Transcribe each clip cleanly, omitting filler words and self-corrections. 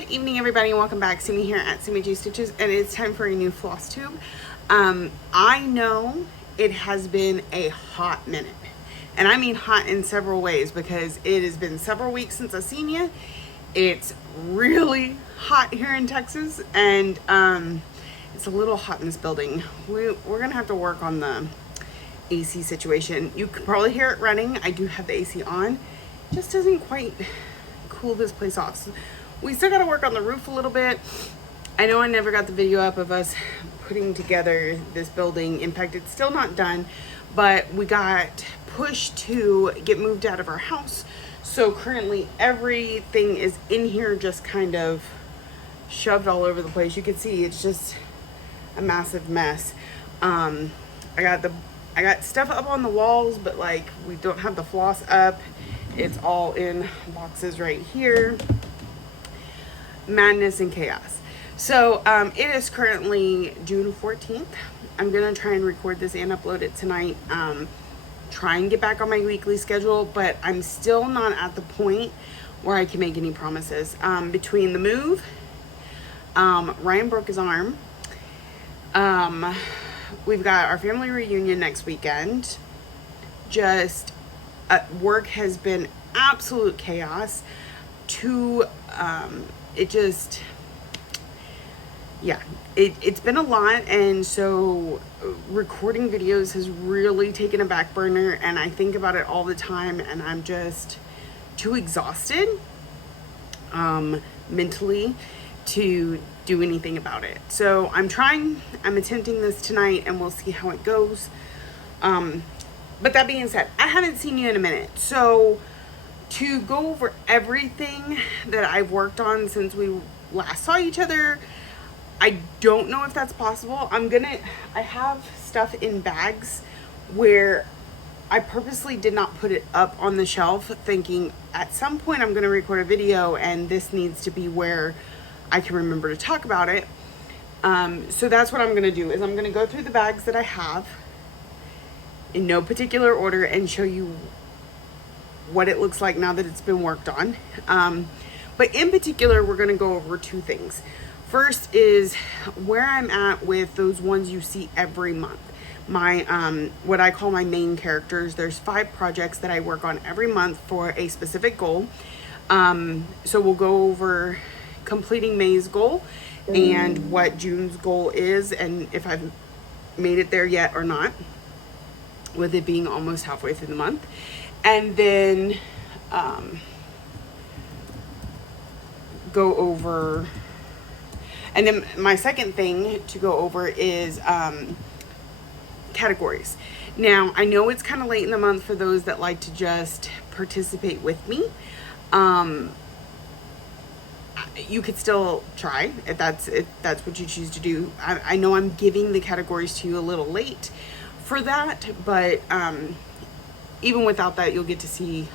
Good evening, everybody, and welcome back. See me here at See Me G Stitches, and it's time for a new Flosstube. I know it has been a hot minute, and I mean hot in several ways because it has been several weeks since I've seen you. It's really hot here in Texas, and it's a little hot in this building. We're gonna have to work on the AC situation. You can probably hear it running. I do have the AC on. It just doesn't quite cool this place off. So we still got to work on the roof a little bit. I know I never got the video up of us putting together this building. In fact, it's still not done, but we got pushed to get moved out of our house. So currently everything is in here just kind of shoved all over the place. You can see it's just a massive mess. I got stuff up on the walls, but like we don't have the floss up. It's all in boxes right here. Madness and chaos. So it is currently June 14th. I'm gonna try and record this and upload it tonight. Try and get back on my weekly schedule, but I'm still not at the point where I can make any promises. Between the move, Ryan broke his arm. We've got our family reunion next weekend. Just work has been absolute chaos. It's been a lot, and so recording videos has really taken a back burner, and I think about it all the time, and I'm just too exhausted mentally to do anything about it. So I'm attempting this tonight, and we'll see how it goes. But that being said, I haven't seen you in a minute, so to go over everything that I've worked on since we last saw each other, I don't know if that's possible. I have stuff in bags where I purposely did not put it up on the shelf, thinking at some point I'm gonna record a video and this needs to be where I can remember to talk about it. So that's what I'm gonna do, is I'm gonna go through the bags that I have in no particular order and show you what it looks like now that it's been worked on. But in particular, we're gonna go over two things. First is where I'm at with those ones you see every month. My, what I call my main characters. There's 5 projects that I work on every month for a specific goal. So we'll go over completing May's goal and what June's goal is, and if I've made it there yet or not, with it being almost halfway through the month. And then go over, and then my second thing to go over is categories. Now, I know it's kind of late in the month for those that like to just participate with me. You could still try if that's what you choose to do. I know I'm giving the categories to you a little late for that, but even without that, you'll get to see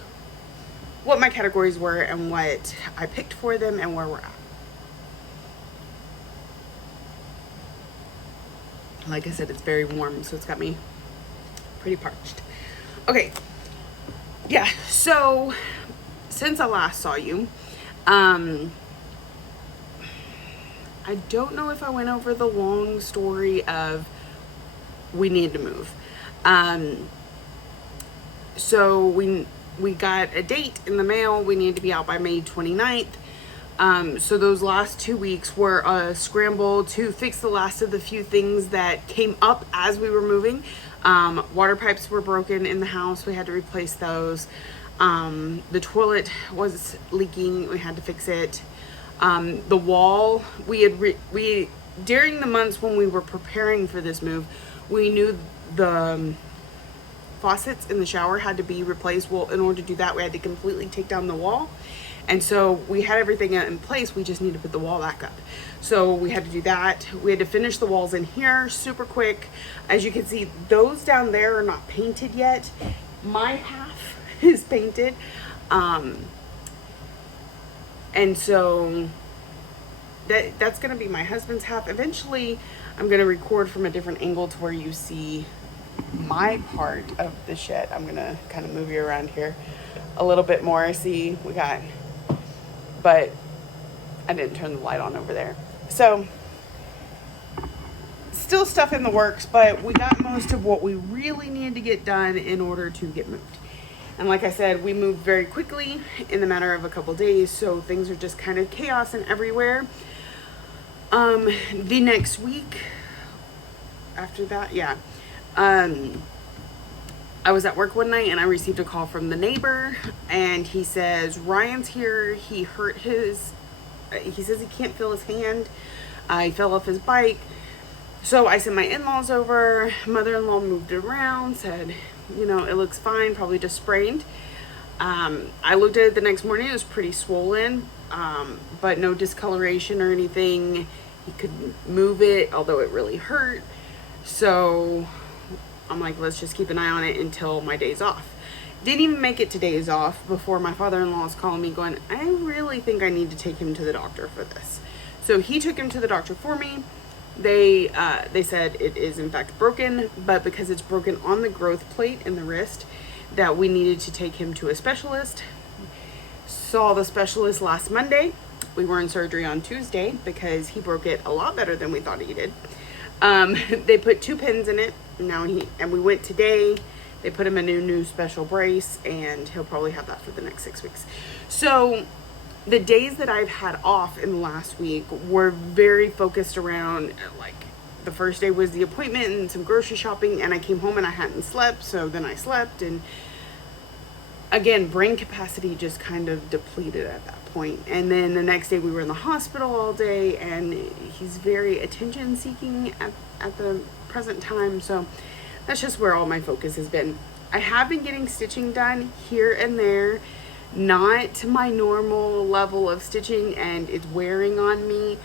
what my categories were and what I picked for them and where we're at. Like I said, it's very warm, so it's got me pretty parched. Okay, yeah, so since I last saw you, I don't know if I went over the long story of we need to move. So we got a date in the mail. We need to be out by May 29th. So those last 2 weeks were a scramble to fix the last of the few things that came up as we were moving. Water pipes were broken in the house. We had to replace those. The toilet was leaking. We had to fix it. The wall, we during the months when we were preparing for this move, we knew the faucets in the shower had to be replaced. Well, in order to do that, we had to completely take down the wall. And so we had everything in place. We just need to put the wall back up. So we had to do that. We had to finish the walls in here super quick. As you can see, those down there are not painted yet. My half is painted. And so that's gonna be my husband's half. Eventually, I'm gonna record from a different angle to where you see my part of the shed. I'm gonna kind of move you around here a little bit more. See, but I didn't turn the light on over there. So still stuff in the works, but we got most of what we really needed to get done in order to get moved. And like I said, we moved very quickly in the matter of a couple days, so things are just kind of chaos and everywhere. The next week after that, yeah, I was at work one night and I received a call from the neighbor, and he says, Ryan's here. He hurt his, he says he can't feel his hand. He fell off his bike. So I sent my in-laws over. Mother-in-law moved it around, said, you know, it looks fine, probably just sprained. I looked at it the next morning. It was pretty swollen, but no discoloration or anything. He could move it, although it really hurt. So I'm like, let's just keep an eye on it until my days off. Didn't even make it to days off before my father-in-law is calling me going, I really think I need to take him to the doctor for this. So he took him to the doctor for me. They said it is in fact broken, but because it's broken on the growth plate in the wrist, that we needed to take him to a specialist. Saw the specialist last Monday. We were in surgery on Tuesday because he broke it a lot better than we thought he did. They put 2 pins in it. And we went today. They put him a new special brace, and he'll probably have that for the next 6 weeks. So the days that I've had off in the last week were very focused around, like, the first day was the appointment and some grocery shopping, and I came home and I hadn't slept, so then I slept, and again, brain capacity just kind of depleted at that point. And then the next day we were in the hospital all day, and he's very attention seeking at the present time, so that's just where all my focus has been. I have been getting stitching done here and there, not to my normal level of stitching, and it's wearing on me.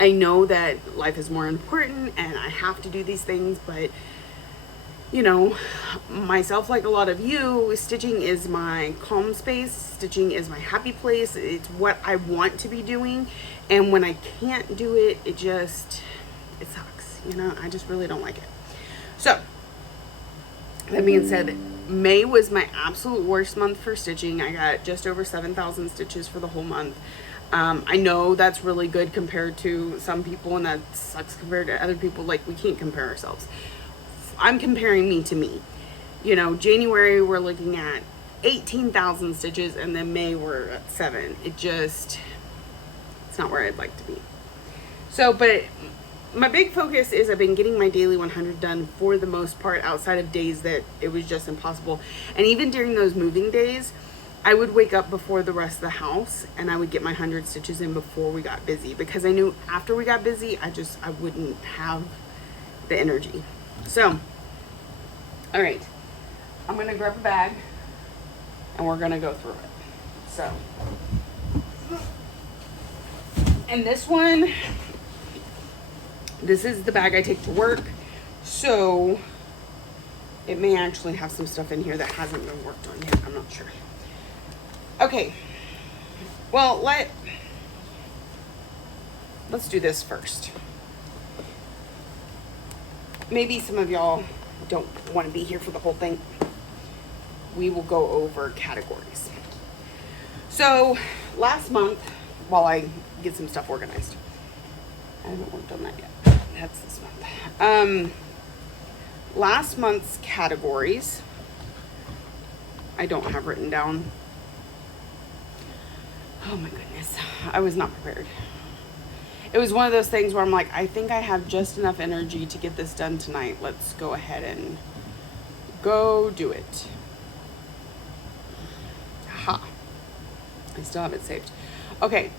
I know that life is more important and I have to do these things, but you know, myself, like a lot of you, stitching is my calm space. Stitching is my happy place. It's what I want to be doing, and when I can't do it, it sucks, you know. I just really don't like it. So that being said, May was my absolute worst month for stitching. I got just over 7,000 stitches for the whole month. I know that's really good compared to some people, and that sucks compared to other people. Like, we can't compare ourselves. I'm comparing me to me. You know, January we're looking at 18,000 stitches, and then May we're at 7. It's not where I'd like to be. So, but my big focus is I've been getting my daily 100 done for the most part, outside of days that it was just impossible. And even during those moving days, I would wake up before the rest of the house and I would get my 100 stitches in before we got busy, because I knew after we got busy, I wouldn't have the energy. So, all right, I'm going to grab a bag and we're going to go through it. So, and this is the bag I take to work. So it may actually have some stuff in here that hasn't been worked on yet. I'm not sure. Okay. Well, let's do this first. Maybe some of y'all don't want to be here for the whole thing. We will go over categories. So last month, while I get some stuff organized, I haven't worked on that yet. That's this month. Last month's categories, I don't have written down. Oh my goodness, I was not prepared. It was one of those things where I'm like, I think I have just enough energy to get this done tonight. Let's go ahead and go do it. Aha. I still have it saved. Okay.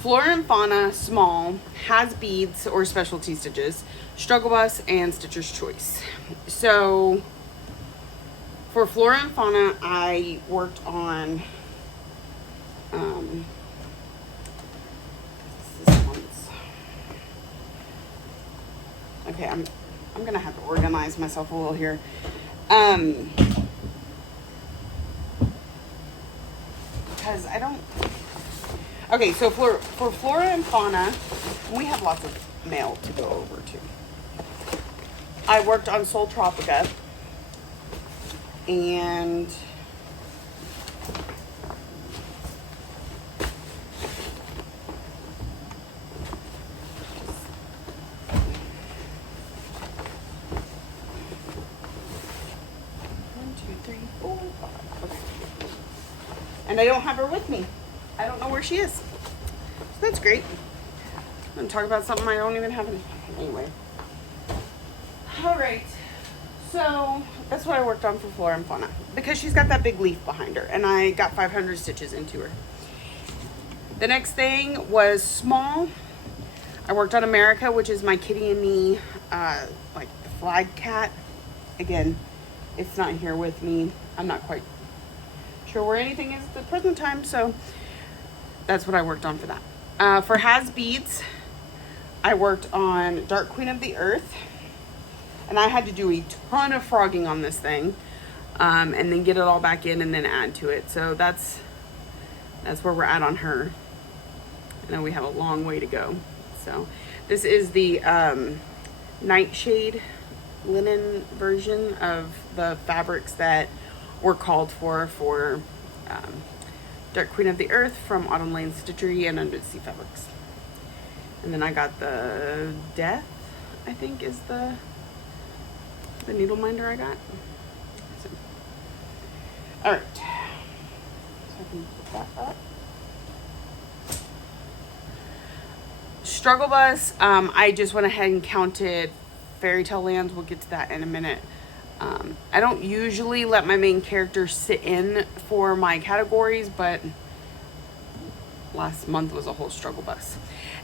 Flora and Fauna small has beads or specialty stitches, struggle bus, and Stitcher's Choice. So for Flora and Fauna, I worked on this one's, okay, I'm gonna have to organize myself a little here. Because I don't. Okay, so for Flora and Fauna, we have lots of mail to go over to. I worked on Soul Tropica, and And I don't have her with me. I don't know where she is. So that's great. I'm gonna talk about something I don't even have anyway. All right. So that's what I worked on for Flora and Fauna, because she's got that big leaf behind her, and I got 500 stitches into her. The next thing was small. I worked on America, which is my kitty and me, like the flag cat. Again, it's not here with me. I'm not quite sure where anything is at the present time, so that's what I worked on for that. For Has Beads, I worked on Dark Queen of the Earth, and I had to do a ton of frogging on this thing, and then get it all back in and then add to it. So that's where we're at on her. I know we have a long way to go. So this is the Nightshade linen version of the fabrics that were called for Dark Queen of the Earth from Autumn Lane Stitchery and Undersea Fabrics. And then I got the Death, I think is the needle minder I got. So, all right, so I can put that up. Struggle Bus, I just went ahead and counted Fairy Tale Lands. We'll get to that in a minute. I don't usually let my main character sit in for my categories, but last month was a whole struggle bus.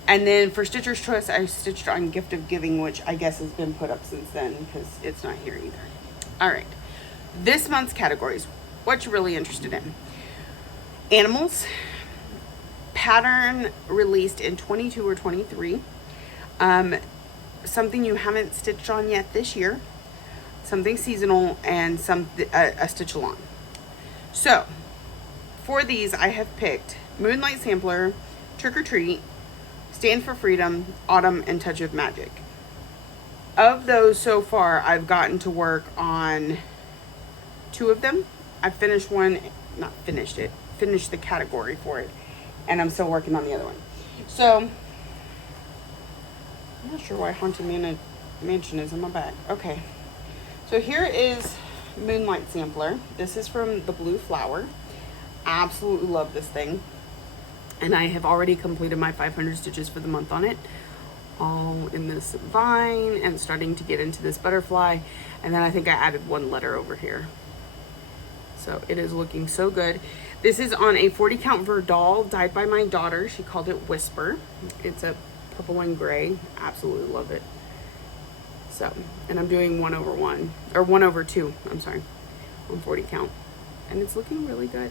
And then for Stitcher's Choice, I stitched on Gift of Giving, which I guess has been put up since then because it's not here either. All right, this month's categories, what you're really interested in. Animals, pattern released in 22 or 23. Something you haven't stitched on yet this year, something seasonal, and a stitch along. So for these, I have picked Moonlight Sampler, Trick or Treat, Stand for Freedom, Autumn, and Touch of Magic. Of those so far, I've gotten to work on 2 of them. I finished one, not finished it, finished the category for it, and I'm still working on the other one. So I'm not sure why Haunted Mansion is on my back. Okay, so here is Moonlight Sampler. This is from the Blue Flower. Absolutely love this thing, and I have already completed my 500 stitches for the month on it, all in this vine and starting to get into this butterfly, and then I think I added 1 letter over here. So it is looking so good. This is on a 40 count Verdal dyed by my daughter. She called it Whisper. It's a purple and gray. Absolutely love it. So, and I'm doing 1/1 or 1/2, I'm sorry, on 40 count, and it's looking really good.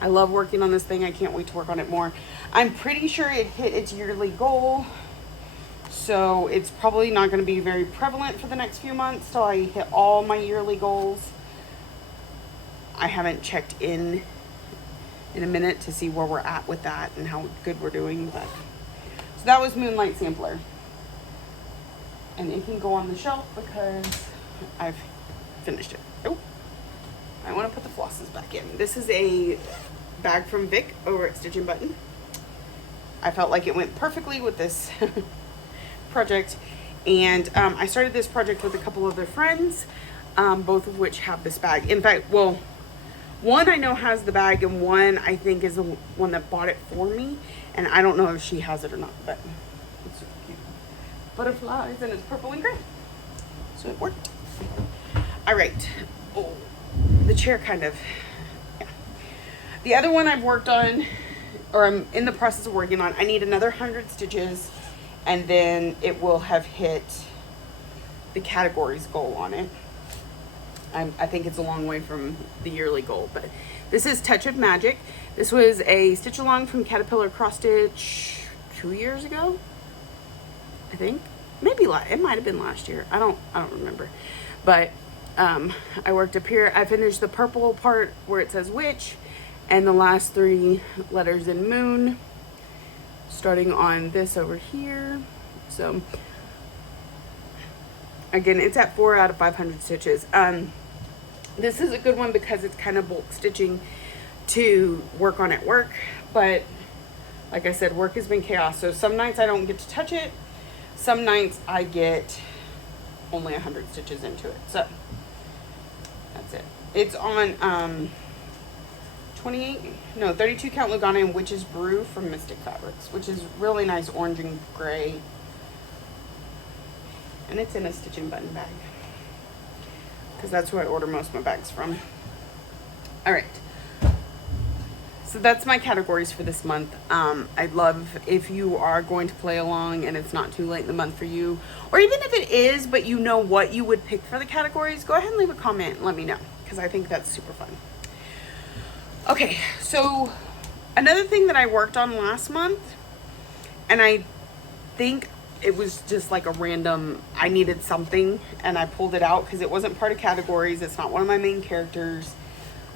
I love working on this thing. I can't wait to work on it more. I'm pretty sure it hit its yearly goal, so it's probably not going to be very prevalent for the next few months till I hit all my yearly goals. I haven't checked in a minute to see where we're at with that and how good we're doing, but so that was Moonlight Sampler, and it can go on the shelf because I've finished it. Oh, I want to put the flosses back in. This is a bag from Vic over at Stitch and Button. I felt like it went perfectly with this project, and I started this project with a couple of their friends, both of which have this bag. In fact, well, one I know has the bag, and one I think is the one that bought it for me, and I don't know if she has it or not, but it's super cute. Butterflies, and it's purple and gray, so it worked. All right. Oh, the chair kind of, yeah. The other one I've worked on, or I'm in the process of working on, I need another 100 stitches, and then it will have hit the categories goal on it. I think it's a long way from the yearly goal, but this is Touch of Magic. This was a stitch along from Caterpillar Cross Stitch 2 years ago, I think. Maybe it might have been last year. I don't remember, but I worked up here. I finished the purple part where it says witch, and the last 3 letters in moon, starting on this over here. So again, it's at 4 out of 500 stitches. This is a good one because it's kind of bulk stitching to work on at work, but like I said, work has been chaos. So some nights I don't get to touch it. Some nights I get only 100 stitches into it. So that's it. It's on 32 count Lugana and Witch's Brew from Mystic Fabrics, which is really nice orange and gray. And it's in a stitch and button bag, because that's who I order most of my bags from. All right. So that's my categories for this month. I'd love if you are going to play along and it's not too late in the month for you, or even if it is, but you know what you would pick for the categories, go ahead and leave a comment and let me know, because I think that's super fun. Okay, so another thing that I worked on last month, and I think it was just like a random, I needed something and I pulled it out because it wasn't part of categories. It's not one of my main characters.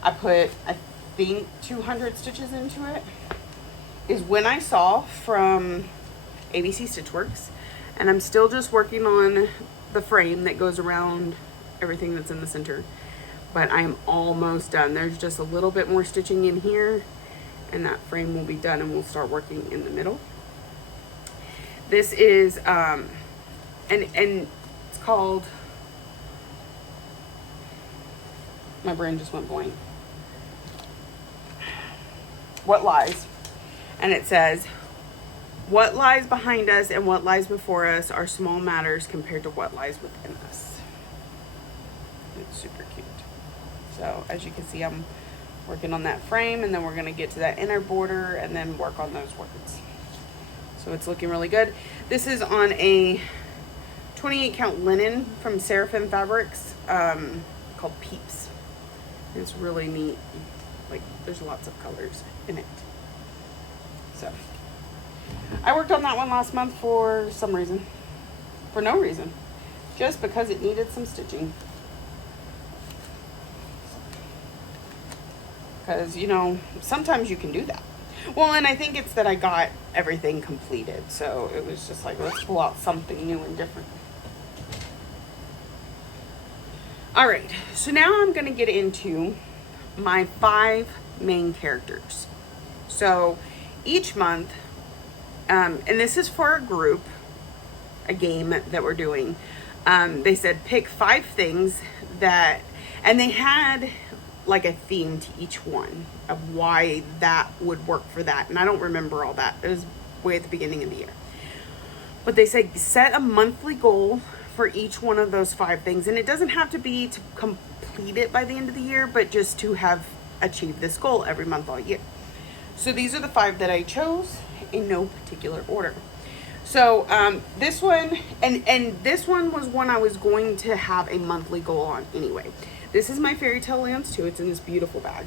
I put, I think 200 stitches into it, is When I Saw from ABC Stitchworks, and I'm still just working on the frame that goes around everything that's in the center, but I'm almost done. There's just a little bit more stitching in here and that frame will be done, and we'll start working in the middle. This is and it's called, my brain just went blank, What Lies, and it says, what lies behind us and what lies before us are small matters compared to what lies within us. It's super cute. So as you can see, I'm working on that frame, and then we're going to get to that inner border and then work on those words. So it's looking really good. This is on a 28 count linen from Seraphim Fabrics, called Peeps. It's really neat. Like, there's lots of colors in it. So I worked on that one last month for some reason, for no reason, just because it needed some stitching. Because, you know, sometimes you can do that. Well, and I think it's that I got everything completed, so it was just like, let's pull out something new and different. All right, so now I'm going to get into my 5 main characters. So each month, and this is for a group, a game that we're doing, they said pick 5 things that, and they had like a theme to each one of why that would work for that. And I don't remember all that. It was way at the beginning of the year. But they said set a monthly goal for each one of those 5 things. And it doesn't have to be to complete it by the end of the year, but just to have achieved this goal every month all year. So these are the 5 that I chose in no particular order. So this one, and this one was one I was going to have a monthly goal on anyway. This is my Fairy Tale Lands too. It's in this beautiful bag.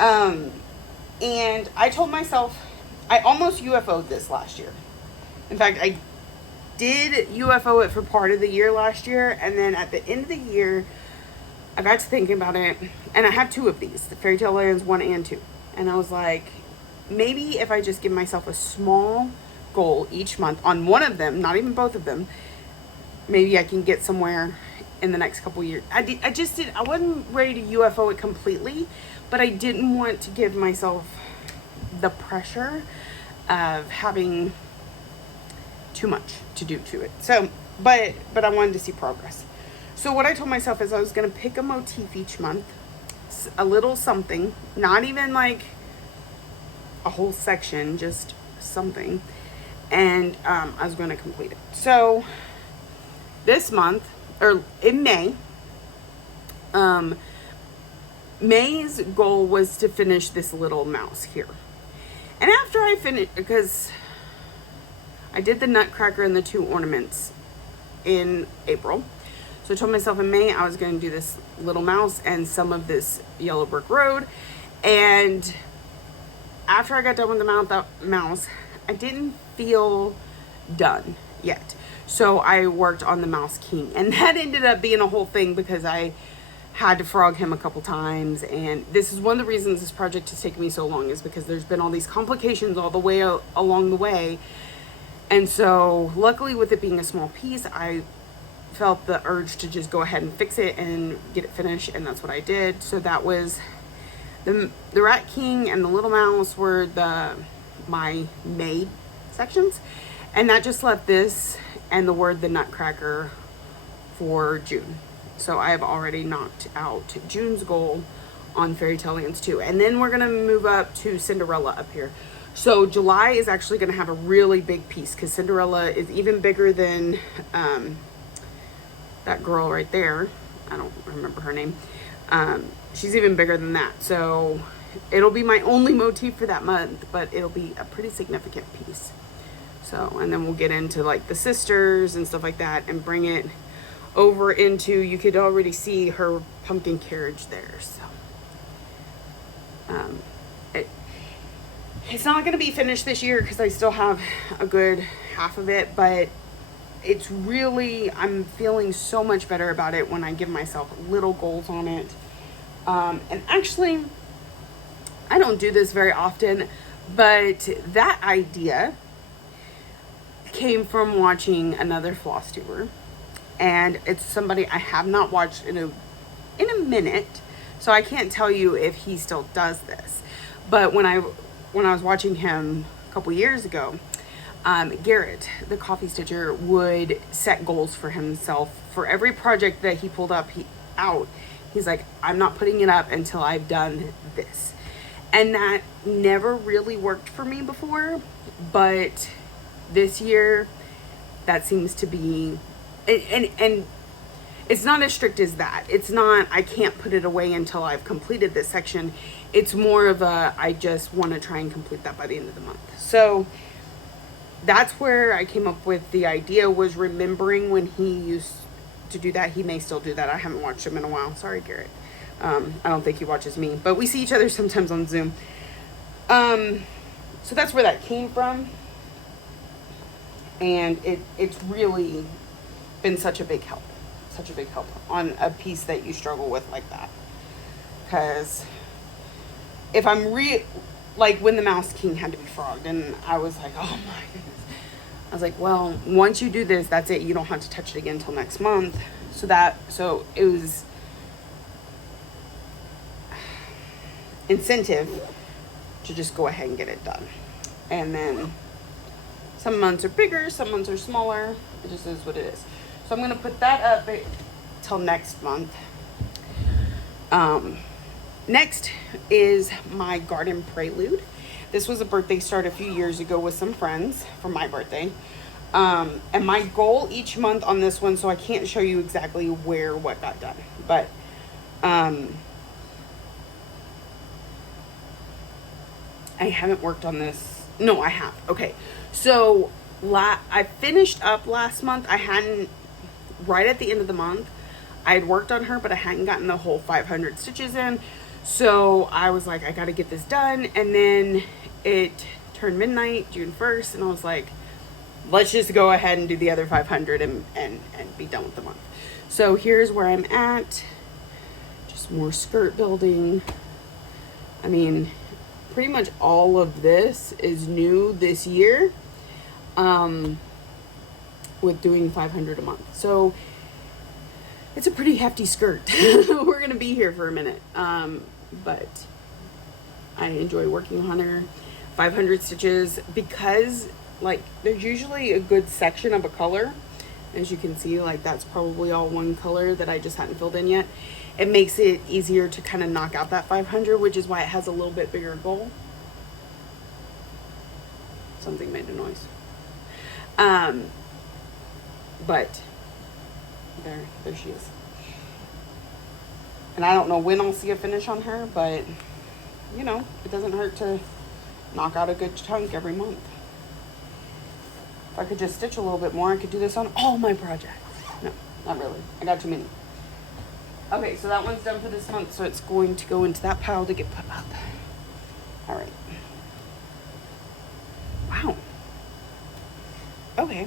And I told myself, I almost UFO'd this last year. In fact, I did UFO it for part of the year last year. And then at the end of the year, I got to thinking about it. And I have 2 of these, the Fairy Tale Lands 1 and 2. And I was like, maybe if I just give myself a small goal each month on one of them, not even both of them, maybe I can get somewhere in the next couple years. I wasn't ready to UFO it completely, but I didn't want to give myself the pressure of having too much to do to it. So, but I wanted to see progress. So what I told myself is I was going to pick a motif each month, a little something, not even like a whole section, just something. And I was going to complete it. So this month, or in May, May's goal was to finish this little mouse here. And after I finished, because I did the nutcracker and the 2 ornaments in April. So I told myself in May I was going to do this little mouse and some of this yellow brick road. And after I got done with the mouse, I didn't feel done yet. So I worked on the Mouse King, and that ended up being a whole thing because I had to frog him a couple times. And this is one of the reasons this project has taken me so long, is because there's been all these complications all the way along the way. And so luckily, with it being a small piece, I felt the urge to just go ahead and fix it and get it finished, and that's what I did. So that was the Rat King and the Little Mouse were my May sections, and that just left this and the word the Nutcracker for June. So I have already knocked out June's goal on Fairy Tale Lands too. And then we're gonna move up to Cinderella up here. So July is actually gonna have a really big piece because Cinderella is even bigger than that girl right there. I don't remember her name. She's even bigger than that. So it'll be my only motif for that month, but it'll be a pretty significant piece. So, and then we'll get into like the sisters and stuff like that and bring it over into, you could already see her pumpkin carriage there. So it's not going to be finished this year because I still have a good half of it, but it's really, I'm feeling so much better about it when I give myself little goals on it. And actually, I don't do this very often, but that idea came from watching another Flosstuber, and it's somebody I have not watched in a minute, so I can't tell you if he still does this. But when I was watching him a couple years ago, Garrett, the coffee stitcher, would set goals for himself for every project that he pulled out. He's like, I'm not putting it up until I've done this. And that never really worked for me before, but this year that seems to be, and it's not as strict as that. It's not, I can't put it away until I've completed this section. It's more of a, I just want to try and complete that by the end of the month. So that's where I came up with the idea, was remembering when he used to do that. He may still do that. I haven't watched him in a while. Sorry, Garrett. I don't think he watches me, but we see each other sometimes on Zoom. So that's where that came from. And it's really been such a big help on a piece that you struggle with like that. Because if I'm like when the Mouse King had to be frogged, and I was like, oh my goodness. I was like, well, once you do this, that's it. You don't have to touch it again until next month. So it was incentive to just go ahead and get it done. And then some months are bigger, some months are smaller. It just is what it is. So I'm going to put that up till next month. Next is my garden prelude. This was a birthday start a few years ago with some friends for my birthday. And my goal each month on this one, so I can't show you exactly what got done, but I haven't worked on this. No, I have. Okay. So I finished up last month. I hadn't, right at the end of the month, I had worked on her, but I hadn't gotten the whole 500 stitches in. So I was like, I got to get this done. And then it turned midnight, June 1st. And I was like, let's just go ahead and do the other 500 and be done with the month. So here's where I'm at. Just more skirt building. I mean, pretty much all of this is new this year, with doing 500 a month. So it's a pretty hefty skirt. We're going to be here for a minute. But I enjoy working on her. 500 stitches, because like there's usually a good section of a color. As you can see, like that's probably all one color that I just hadn't filled in yet. It makes it easier to kind of knock out that 500, which is why it has a little bit bigger goal. Something made a noise. But there she is. And I don't know when I'll see a finish on her, but you know, it doesn't hurt to knock out a good chunk every month. If I could just stitch a little bit more, I could do this on all my projects. No, not really. I got too many. Okay, so that one's done for this month, so it's going to go into that pile to get put up. All right. Wow. Okay.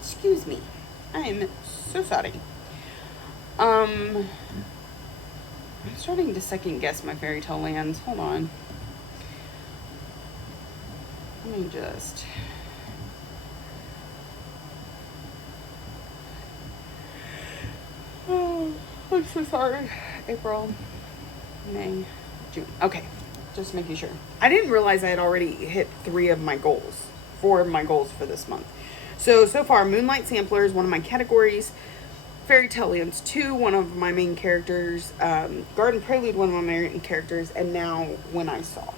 Excuse me. I am so sorry. I'm starting to second guess my Fairy Tale Lands. Hold on. Let me just... Oh, I'm so sorry. April, May, June. Okay. Just making sure. I didn't realize I had already hit 4 of my goals for this month. So far, Moonlight Sampler is one of my categories. Fairy Tale Lands 2, one of my main characters. Garden Prelude, one of my main characters. And now When I Saw.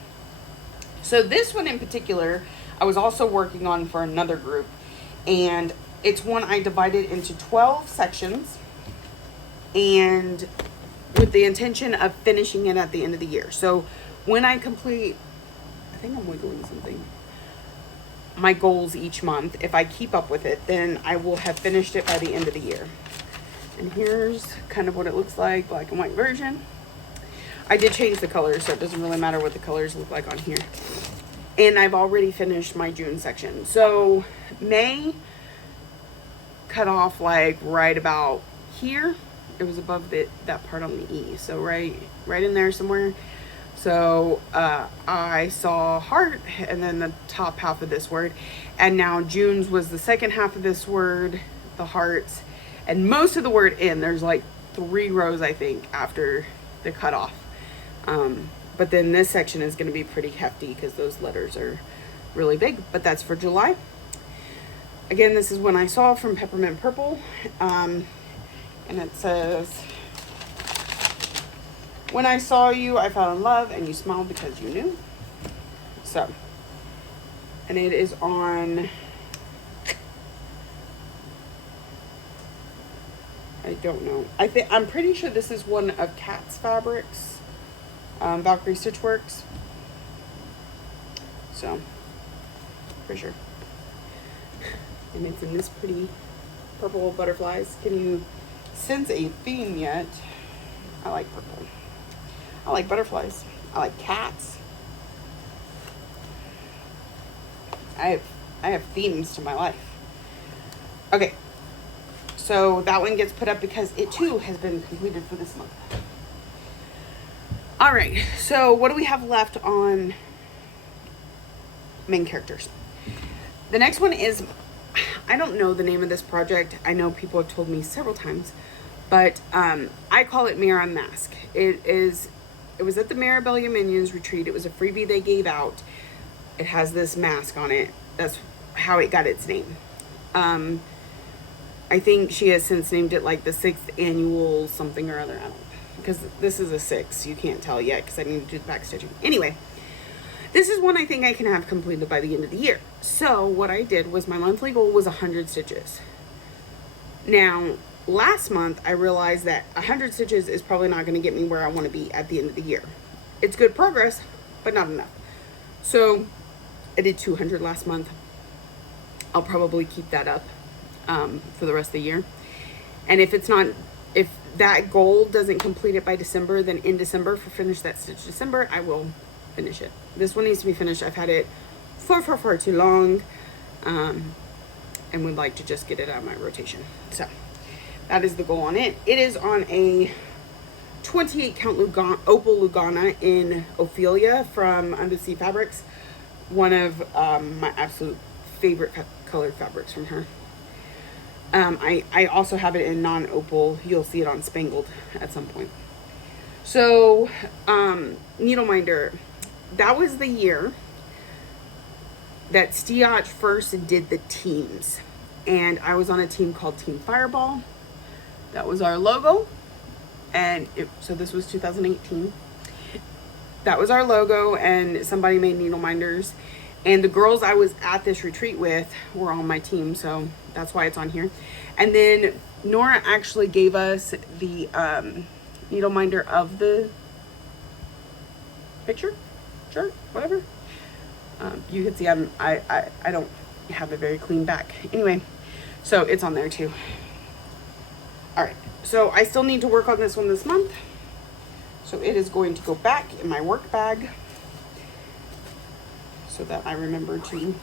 So this one in particular, I was also working on for another group. And it's one I divided into 12 sections. And with the intention of finishing it at the end of the year. So when I complete, I think I'm wiggling something, my goals each month, if I keep up with it, then I will have finished it by the end of the year. And here's kind of what it looks like, black and white version. I did change the colors, so it doesn't really matter what the colors look like on here. And I've already finished my June section. So May cut off like right about here. It was above that part on the E. So right in there somewhere. So I saw heart and then the top half of this word. And now June's was the second half of this word, the hearts. And most of the word in, there's like 3 rows, I think, after the cutoff. But then this section is going to be pretty hefty because those letters are really big. But that's for July. Again, this is When I Saw from Peppermint Purple. And it says, when I saw you, I fell in love, and you smiled because you knew. So, and it is on, I don't know. I'm pretty sure this is one of Kat's fabrics, Valkyrie Stitchworks. So, for sure. And it's in this pretty purple butterflies. Can you sense a theme yet? I like purple. I like butterflies. I like cats. I have themes to my life. Okay. So that one gets put up because it too has been completed for this month. All right. So what do we have left on main characters? The next one is, I don't know the name of this project. I know people have told me several times, but I call it Mirror Unmask. It was at the Marabella Minions retreat. It was a freebie they gave out. It has this mask on it. That's how it got its name. I think she has since named it like the 6th annual something or other. I don't know. Because this is a 6. You can't tell yet because I need to do the back stitching. Anyway, this is one I think I can have completed by the end of the year. So what I did was my monthly goal was 100 stitches. Now, last month I realized that 100 stitches is probably not going to get me where I want to be at the end of the year. It's good progress, but not enough. So I did 200 last month. I'll probably keep that up for the rest of the year. And if that goal doesn't complete it by December, then in December, for Finish That Stitch December, I will finish it. This one needs to be finished. I've had it far too long, and would like to just get it out of my rotation. So that is the goal on it. It is on a 28 count Opal Lugana in Ophelia from Undersea Fabrics. One of my absolute favorite colored fabrics from her. I also have it in non-opal. You'll see it on Spangled at some point. So, Needleminder, that was the year that Stiach first did the teams. And I was on a team called Team Fireball. That was our logo. And so this was 2018. That was our logo, and somebody made Needleminders. And the girls I was at this retreat with were on my team, so that's why it's on here. And then Nora actually gave us the Needleminder of the picture, shirt, whatever. You can see I don't have a very clean back. Anyway, so it's on there too. All right, so I still need to work on this one this month. So it is going to go back in my work bag, so that I remember to.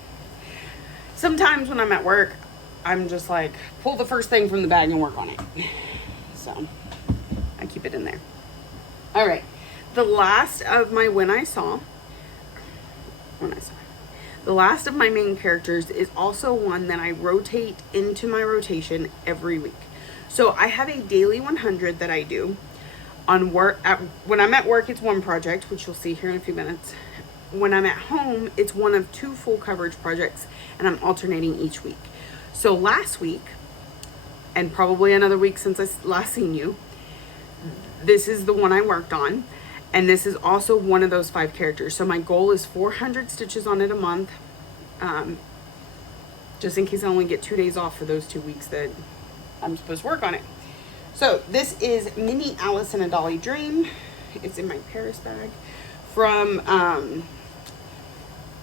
Sometimes when I'm at work, I'm just like, pull the first thing from the bag and work on it. So I keep it in there. All right. The last of my the last of my main characters is also one that I rotate into my rotation every week. So I have a daily 100 that I do. when I'm at work, it's one project, which you'll see here in a few minutes. When I'm at home, it's one of 2 full coverage projects, and I'm alternating each week. So last week, and probably another week since I last seen you, this is the one I worked on, and this is also one of those 5 characters. So my goal is 400 stitches on it a month, just in case I only get 2 days off for those 2 weeks that I'm supposed to work on it. So this is Mini Alice in a Dolly Dream. It's in my Paris bag from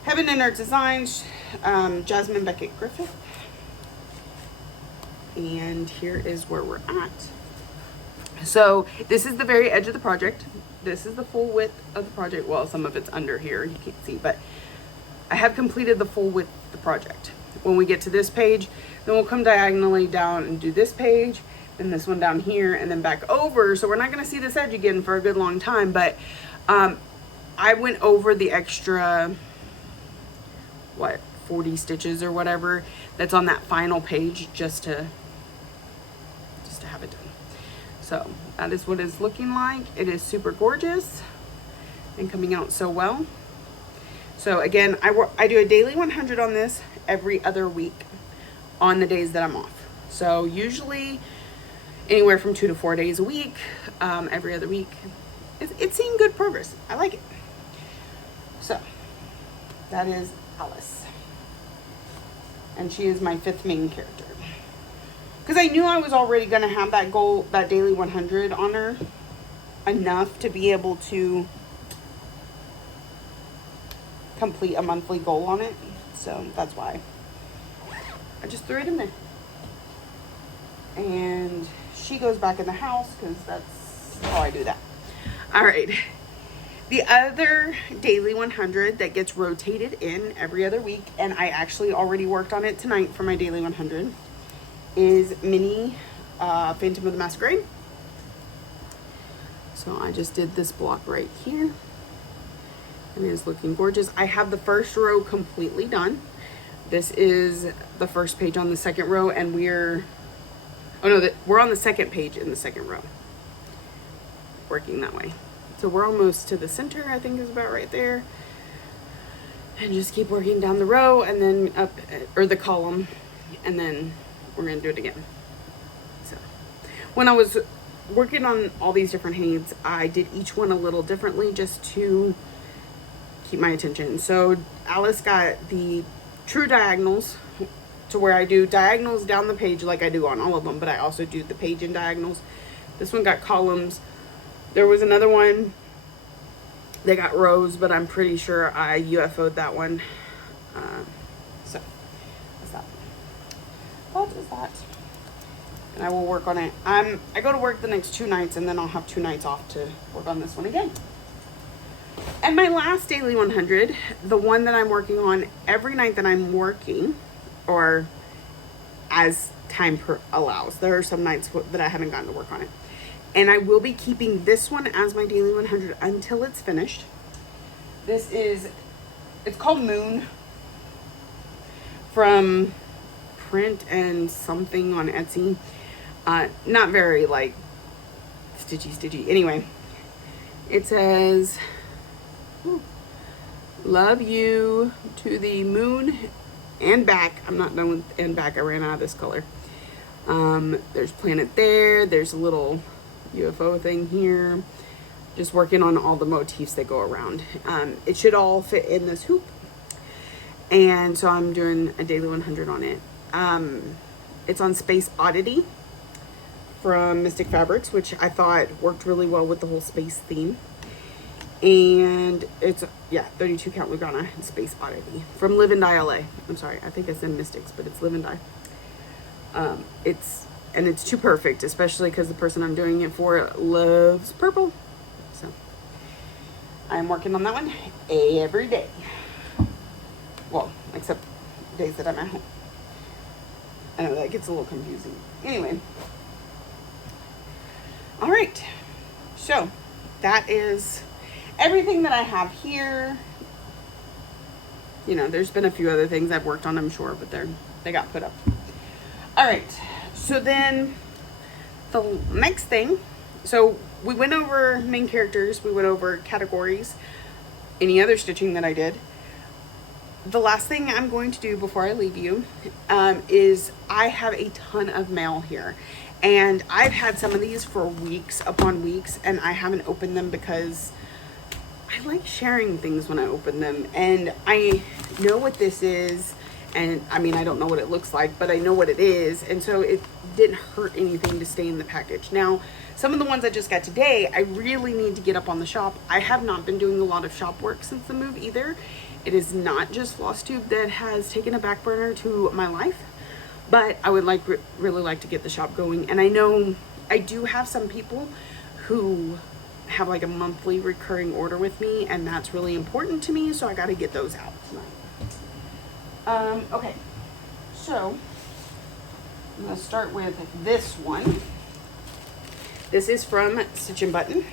Heaven and Earth Designs, Jasmine Beckett Griffith. And here is where we're at. So this is the very edge of the project. This is the full width of the project. Well, some of it's under here, you can't see, but I have completed the full width of the project. When we get to this page, then we'll come diagonally down and do this page, and this one down here, and then back over. So we're not going to see this edge again for a good long time, but I went over the extra, 40 stitches or whatever that's on that final page just to have it done. So that is what it's looking like. It is super gorgeous and coming out so well. So again, I do a daily 100 on this every other week on the days that I'm off. So usually anywhere from 2 to 4 days a week, every other week. It's seeing good progress. I like it. So that is Alice. And she is my 5th main character. Because I knew I was already going to have that goal, that daily 100 on her, enough to be able to complete a monthly goal on it. So that's why I just threw it in there. And she goes back in the house because that's how I do that. All right. The other daily 100 that gets rotated in every other week, and I actually already worked on it tonight for my daily 100, is Mini Phantom of the Masquerade. So I just did this block right here, and it is looking gorgeous. I have the first row completely done. This is the first page on the second row, and we're on the second page in the second row, working that way. So we're almost to the center, I think is about right there. And just keep working down the row and then up, or the column, and then we're gonna do it again. So when I was working on all these different hands, I did each one a little differently just to keep my attention. So Alice got the true diagonals, to where I do diagonals down the page like I do on all of them, but I also do the page in diagonals. This one got columns. There was another one that got rows, but I'm pretty sure I UFO'd that one. So that's that. What is that? And I will work on it. I go to work the next 2 nights, and then I'll have 2 nights off to work on this one again. And my last daily 100, the one that I'm working on every night that I'm working, or as time allows. There are some nights that I haven't gotten to work on it. And I will be keeping this one as my daily 100 until it's finished. It's called Moon, from Print and Something on Etsy. Not very like stitchy. Anyway, it says, love you to the moon and back. I'm not done with and back. I ran out of this color. There's planet there. There's a little UFO thing here. Just working on all the motifs that go around. It should all fit in this hoop. And so I'm doing a daily 100 on it. It's on Space Oddity from Mystic Fabrics, which I thought worked really well with the whole space theme. And it's 32 count Lugana and Space Oddity from Live and Die LA. I'm sorry, I think I said Mystics, but it's Live and Die. It's too perfect, especially because the person I'm doing it for loves purple. So I'm working on that one every day. Well, except days that I'm at home. I know that gets a little confusing. Anyway. All right. So that is everything that I have here. You know, there's been a few other things I've worked on, I'm sure, but they got put up. All right. So then the next thing, so we went over main characters, we went over categories, any other stitching that I did. The last thing I'm going to do before I leave you is I have a ton of mail here. And I've had some of these for weeks upon weeks, and I haven't opened them because I like sharing things when I open them. And I know what this is. And I mean, I don't know what it looks like, but I know what it is. And so it didn't hurt anything to stay in the package. Now, some of the ones I just got today, I really need to get up on the shop. I have not been doing a lot of shop work since the move either. It is not just Flosstube that has taken a back burner to my life, but I would really like to get the shop going. And I know I do have some people who have like a monthly recurring order with me, and that's really important to me, so I got to get those out tonight. Okay, so I'm going to start with this one. This is from Stitch and Button.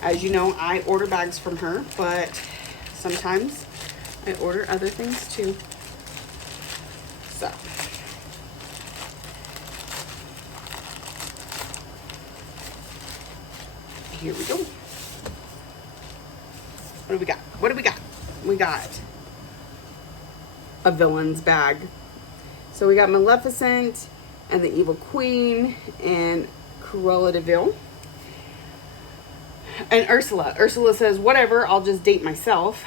As you know, I order bags from her, but sometimes I order other things too. So, here we go. What do we got? What do we got? We got a villain's bag. So we got Maleficent and the Evil Queen and Cruella de Vil. And Ursula. Ursula says, whatever, I'll just date myself.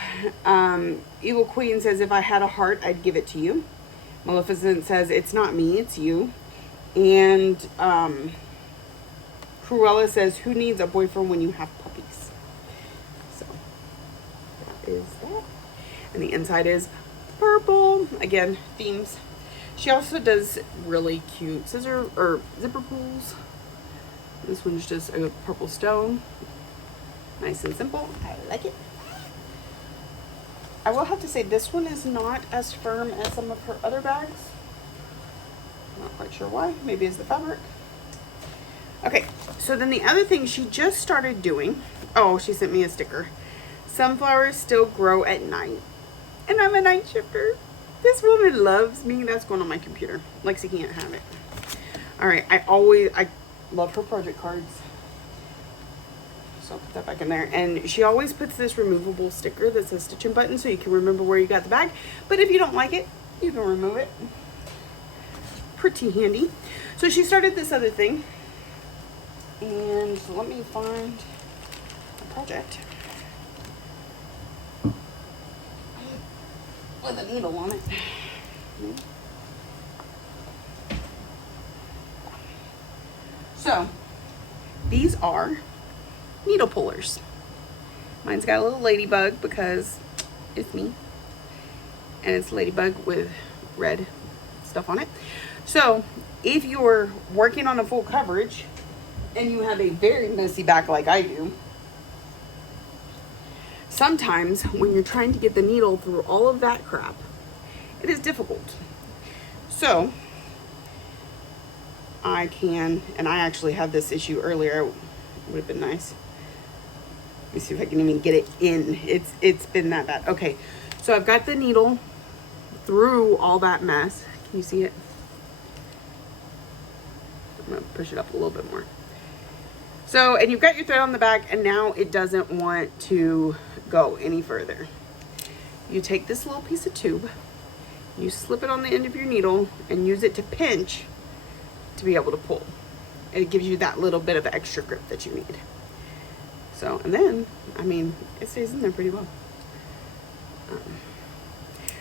Evil Queen says, if I had a heart, I'd give it to you. Maleficent says, it's not me, it's you. And Cruella says, who needs a boyfriend when you have puppies? So, that is that. And the inside is purple. Again, themes. She also does really cute scissor or zipper pulls. This one's just a purple stone. Nice and simple. I like it. I will have to say this one is not as firm as some of her other bags. Not quite sure why. Maybe it's the fabric. Okay, so then the other thing she just started doing, oh, she sent me a sticker. Sunflowers still grow at night. And I'm a night shifter. This woman loves me. That's going on my computer. Lexi can't have it. All right, I love her project cards. So I'll put that back in there. And she always puts this removable sticker that says Stitch and Button so you can remember where you got the bag. But if you don't like it, you can remove it. Pretty handy. So she started this other thing. And so let me find a project with a needle on it. So these are needle pullers. Mine's got a little ladybug because it's me. And it's ladybug with red stuff on it. So if you're working on a full coverage and you have a very messy back like I do, sometimes when you're trying to get the needle through all of that crap, it is difficult. So I can, and I actually had this issue earlier. It would have been nice. Let me see if I can even get it in. It's been that bad. Okay, so I've got the needle through all that mess. Can you see it? I'm gonna push it up a little bit more. So, and you've got your thread on the back, and now it doesn't want to go any further. You take this little piece of tube, you slip it on the end of your needle, and use it to pinch to be able to pull. It gives you that little bit of extra grip that you need. So, and then, I mean, it stays in there pretty well.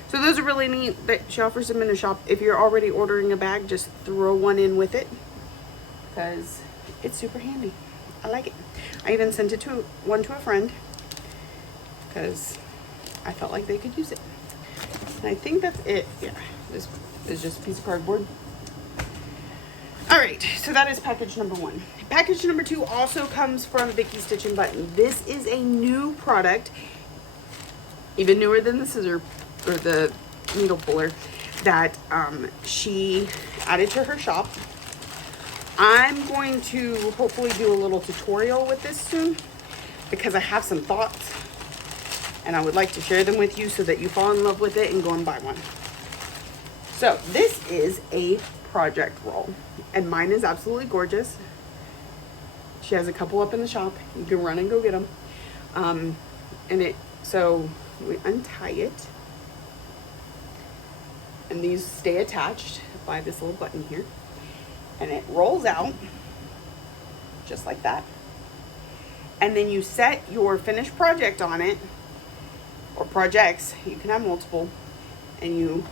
So those are really neat that she offers them in the shop. If you're already ordering a bag, just throw one in with it because it's super handy. I like it. I even sent it to one to a friend because I felt like they could use it. And I think that's it. Yeah, this is just a piece of cardboard. All right, so that is package number 1. Package number 2 also comes from Vicki Stitch and Button. This is a new product, even newer than the scissor or the needle puller that she added to her shop. I'm going to hopefully do a little tutorial with this soon because I have some thoughts and I would like to share them with you so that you fall in love with it and go and buy one. So this is a project roll and mine is absolutely gorgeous. She has a couple up in the shop. You can run and go get them. So we untie it. And these stay attached by this little button here. And it rolls out just like that. And then you set your finished project on it, or projects. You can have multiple. And you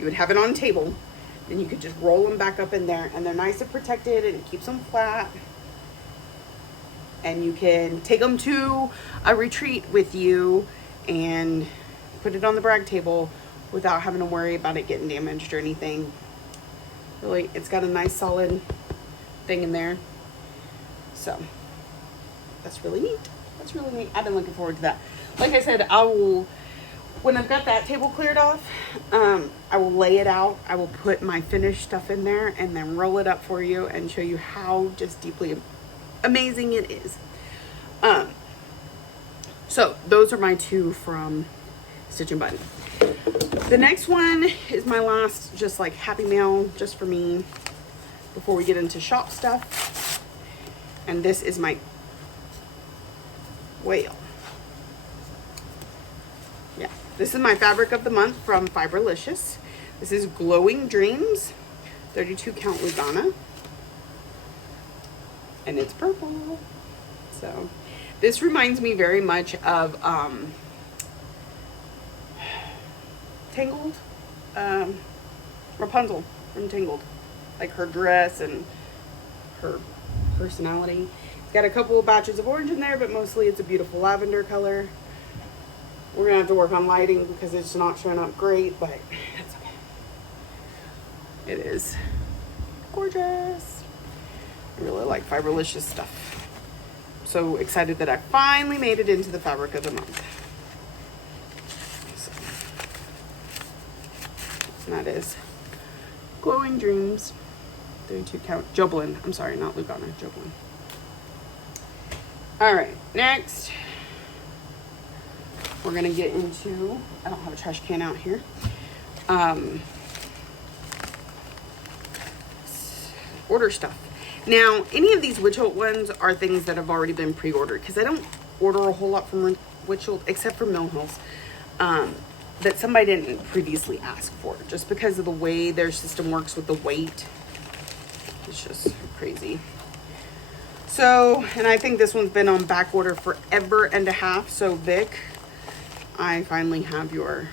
would have it on a table. Then you could just roll them back up in there. And they're nice and protected, and it keeps them flat. And you can take them to a retreat with you and put it on the brag table without having to worry about it getting damaged or anything. Really, it's got a nice solid thing in there. So that's really neat. That's really neat. I've been looking forward to that. Like I said, when I've got that table cleared off, I will lay it out. I will put my finished stuff in there and then roll it up for you and show you how just deeply amazing it is. So those are my 2 from Stitch and Button. The next one is my last just like happy mail just for me before we get into shop stuff. And this is my whale. Yeah, this is my fabric of the month from Fiberlicious. This is Glowing Dreams 32 count Lugana. And it's purple. So this reminds me very much of Tangled, Rapunzel from Tangled, like her dress and her personality. It's got a couple of batches of orange in there, but mostly it's a beautiful lavender color. We're gonna have to work on lighting because it's not showing up great, but that's okay. It is gorgeous. I really like Fiberlicious stuff. So excited that I finally made it into the fabric of the month. And that is Glowing Dreams 32 count Joblin. I'm sorry, not Lugana, Joblin. All right, next we're gonna get into, I don't have a trash can out here. Order stuff. Now, any of these Witch Holt ones are things that have already been pre-ordered because I don't order a whole lot from Witch Holt except for Mill Hills. That somebody didn't previously ask for, just because of the way their system works with the weight. It's just crazy. So, and I think this one's been on back order forever and a half. So Vic, I finally have your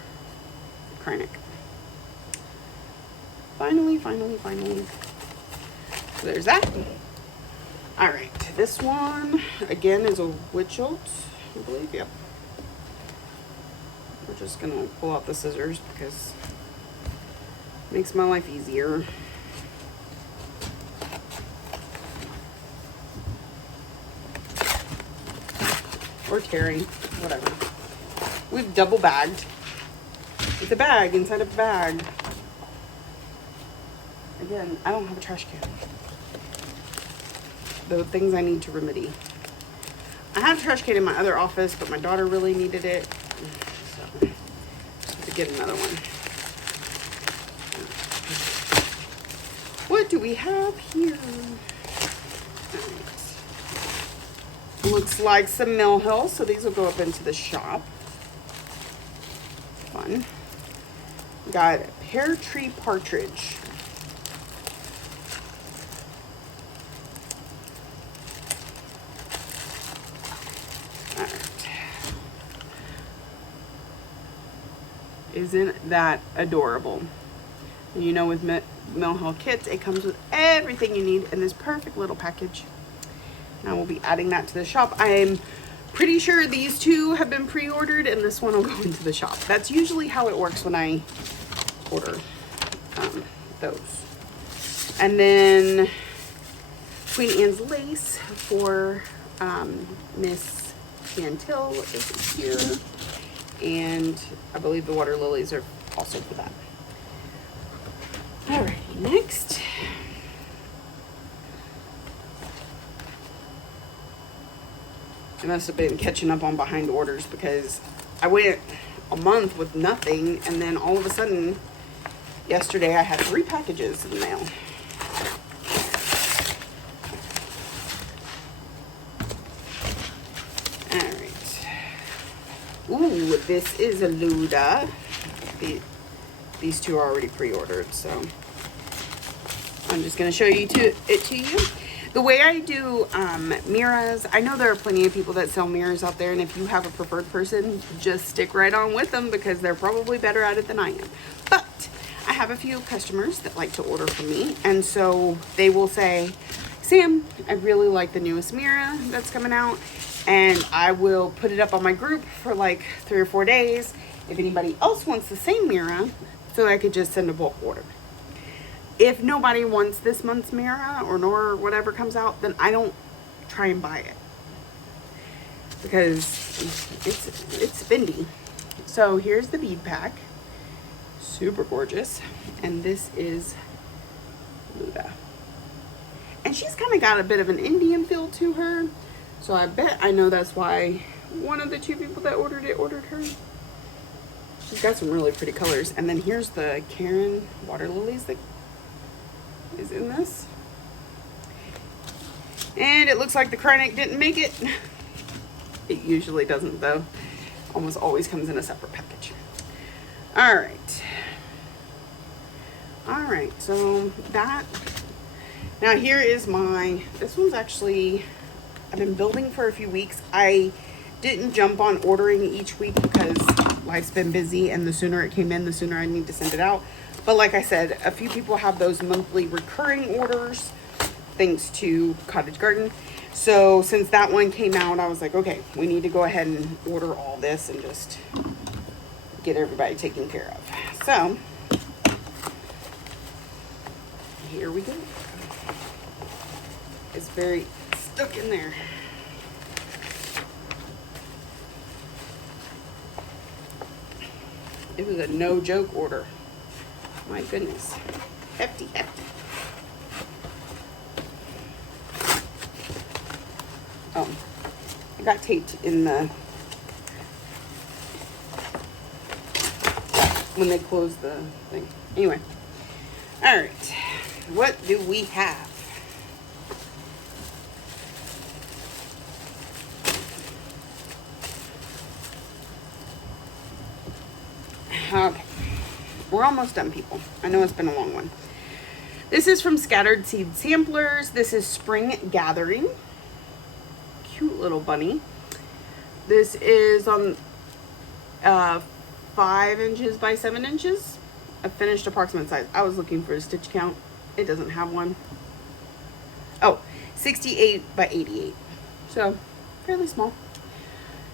Kreinik. Finally. So there's that. All right, this one again is a Witch Holt, I believe. Yep. We're just gonna pull out the scissors because it makes my life easier. Or tearing, whatever. We've double bagged. It's a bag inside of a bag. Again, I don't have a trash can. The things I need to remedy. I have a trash can in my other office, but my daughter really needed it. So, I have to get another one. What do we have here? All right. Looks like some Mill Hill, so these will go up into the shop. Fun. Got Pear Tree Partridge. Isn't that adorable? And you know, with Mill Hill kits, it comes with everything you need in this perfect little package. Now we'll be adding that to the shop. I'm pretty sure these two have been pre-ordered and this one will go into the shop. That's usually how it works when I order those. And then Queen Anne's lace for Miss Chantil is here. And I believe the water lilies are also for that. All right, next. I must have been catching up on behind orders because I went a month with nothing, and then all of a sudden, yesterday I had 3 packages in the mail. Ooh, this is a Luda. These two are already pre-ordered, so I'm just gonna show it to you. The way I do mirrors, I know there are plenty of people that sell mirrors out there, and if you have a preferred person, just stick right on with them because they're probably better at it than I am. But I have a few customers that like to order from me, and so they will say, Sam, I really like the newest mirror that's coming out, and I will put it up on my group for like 3 or 4 days if anybody else wants the same mirror, so I could just send a bulk order. If nobody wants this month's mirror or whatever comes out, then I don't try and buy it because it's spendy. So here's the bead pack, super gorgeous, and this is Luda. And she's kind of got a bit of an Indian feel to her, so I know that's why one of the 2 people that ordered her. She's got some really pretty colors. And then here's the Karen water lilies that is in this. And it looks like the Krynic didn't make it. It usually doesn't though. Almost always comes in a separate package. All right, so that, now here is this one's actually, I've been building for a few weeks. I didn't jump on ordering each week because life's been busy, and the sooner it came in, the sooner I need to send it out. But like I said, a few people have those monthly recurring orders, thanks to Cottage Garden. So since that one came out, I was like, okay, we need to go ahead and order all this and just get everybody taken care of. So here we go. It's very stuck in there. It was a no joke order. My goodness. Hefty. Oh, I got taped in when they closed the thing. Anyway. All right. What do we have? Okay. We're almost done, people. I know it's been a long one. This is from Scattered Seed Samplers. This is Spring Gathering. Cute little bunny. This is on 5 inches by 7 inches. A finished approximate size. I was looking for a stitch count. It doesn't have one. Oh, 68 by 88. So, fairly small.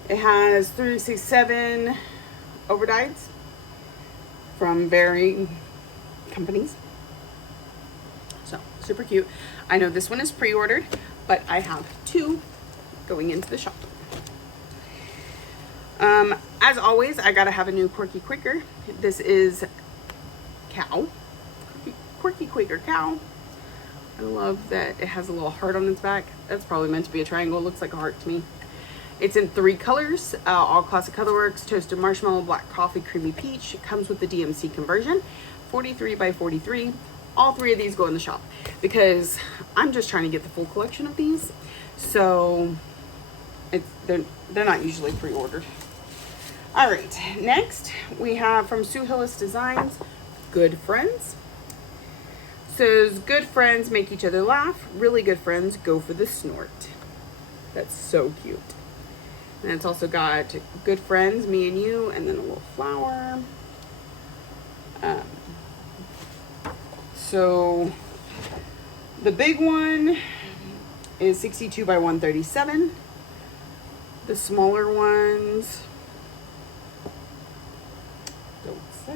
It has 367 overdyes from varying companies. So, super cute. I know this one is pre-ordered, but I have 2 going into the shop. As always, I gotta have a new Quirky Quaker. This is Cow. Quirky Quaker Cow. I love that it has a little heart on its back. That's probably meant to be a triangle. It looks like a heart to me. It's in 3 colors, all classic colorworks: toasted marshmallow, black coffee, creamy peach. It comes with the DMC conversion, 43 by 43. All 3 of these go in the shop because I'm just trying to get the full collection of these. So they're not usually pre-ordered. All right, next we have from Sue Hillis Designs, Good Friends. Says, good friends make each other laugh. Really good friends go for the snort. That's so cute. And it's also got good friends, me and you, and then a little flower. So the big one is 62 by 137. The smaller ones, don't say.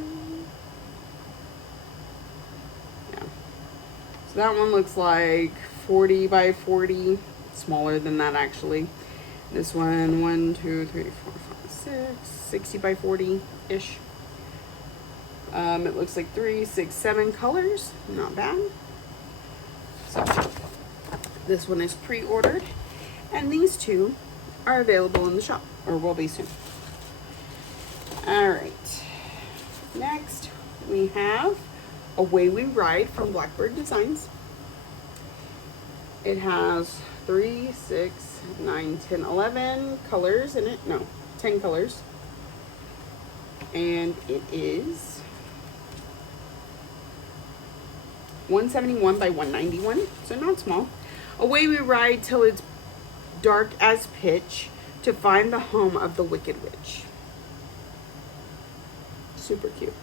Yeah. So that one looks like 40 by 40, smaller than that actually. This one, 1, 2, 3, 4, 5, 6, 60 by 40-ish. It looks like 3, 6, 7 colors. Not bad. So this one is pre-ordered. And these 2 are available in the shop, or will be soon. All right. Next, we have Away We Ride from Blackbird Designs. It has 3, 6, 9, 10, 11 colors in it. No, 10 colors. And it is 171 by 191, so not small. Away we ride till it's dark as pitch to find the home of the Wicked Witch. Super cute.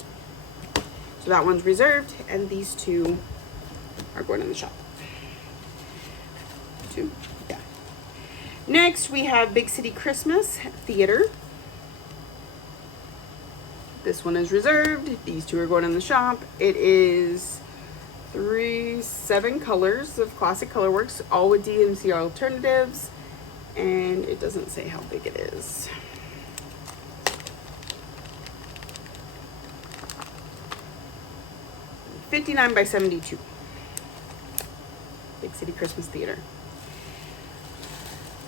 So that one's reserved, and these two are going in the shop. Two, yeah. Next, we have Big City Christmas Theater. This one is reserved. These two are going in the shop. It is 7 colors of classic colorworks, all with DMC alternatives, and it doesn't say how big it is. $59 by $72. Big City Christmas Theater.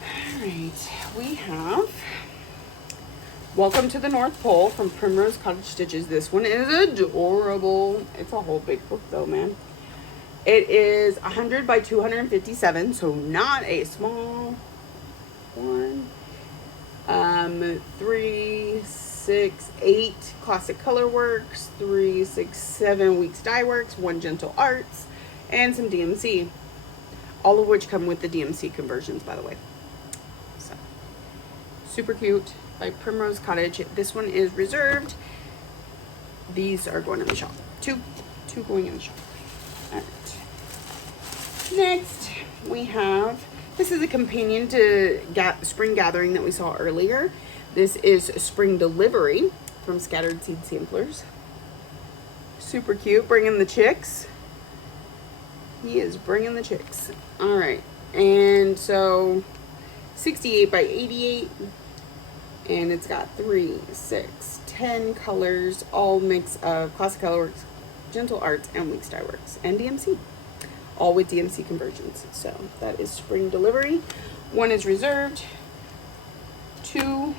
All right, we have Welcome to the North Pole from Primrose Cottage Stitches. This one is adorable. It's a whole big book though, man. It is 100 by 257, so not a small one. 3, 6, 8 classic colorworks, 3, 6, 7 weeks dye works, 1 gentle arts, and some DMC. All of which come with the DMC conversions, by the way. So super cute. By Primrose Cottage. This one is reserved. These are going in the shop. Two going in the shop. All right. Next, we have, this is a companion to Spring Gathering that we saw earlier. This is Spring Delivery from Scattered Seed Samplers. Super cute, bringing the chicks. He is bringing the chicks. All right, and so 68 by 88. And it's got 3, 6, 10 colors, all mix of classic colorworks, gentle arts, and weeks dye works, and DMC, all with DMC conversions. So that is Spring Delivery. One is reserved. 2,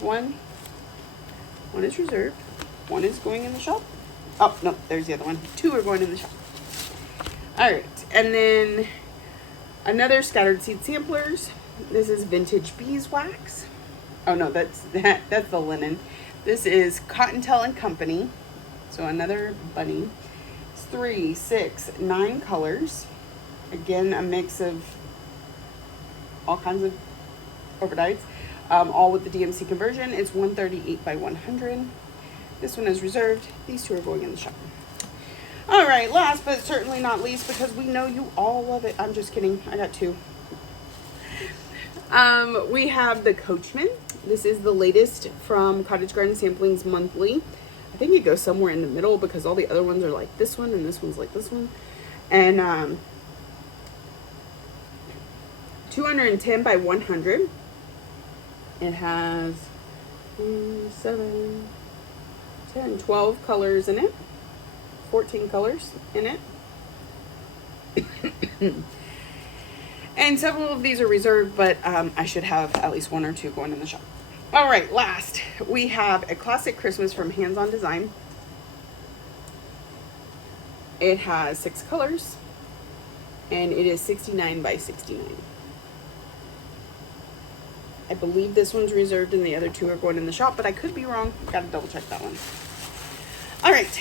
1 is reserved. 1 is going in the shop. Oh no, there's the other one. 2 are going in the shop. All right, and then another Scattered Seed Samplers. This is Vintage Beeswax. Oh no, that's the linen. This is Cottontail and Company. So another bunny. It's 3, 6, 9 colors. Again, a mix of all kinds of overdyes. All with the DMC conversion. It's 138 by 100. This one is reserved. These two are going in the shop. All right, last but certainly not least, because we know you all love it. I'm just kidding. I got 2. We have the Coachman. This is the latest from Cottage Garden Samplings Monthly. I think it goes somewhere in the middle because all the other ones are like this one and this one's like this one. And 210 by 100. It has 7, 10, 12 colors in it. 14 colors in it. And several of these are reserved, but I should have at least 1 or 2 going in the shop. All right, last, we have a Classic Christmas from Hands On Design. It has 6 colors, and it is 69 by 69. I believe this one's reserved and the other 2 are going in the shop, but I could be wrong. Got to double check that one. All right,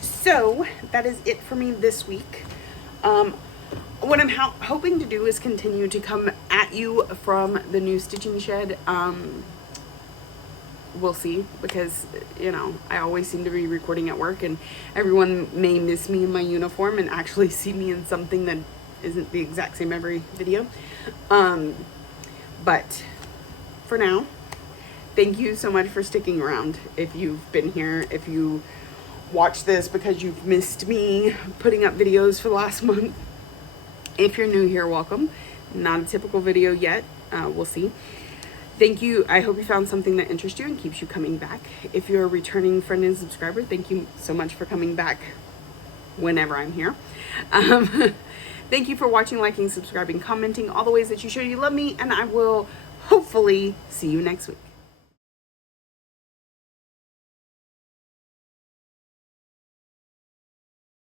so that is it for me this week. What I'm hoping to do is continue to come at you from the new stitching shed. We'll see, because, you know, I always seem to be recording at work, and everyone may miss me in my uniform and actually see me in something that isn't the exact same every video. But for now, thank you so much for sticking around. If you've been here, if you watch this because you've missed me putting up videos for the last month. If you're new here, welcome. Not a typical video yet. We'll see. Thank you. I hope you found something that interests you and keeps you coming back. If you're a returning friend and subscriber, thank you so much for coming back whenever I'm here. Thank you for watching, liking, subscribing, commenting, all the ways that you show you love me, and I will hopefully see you next week.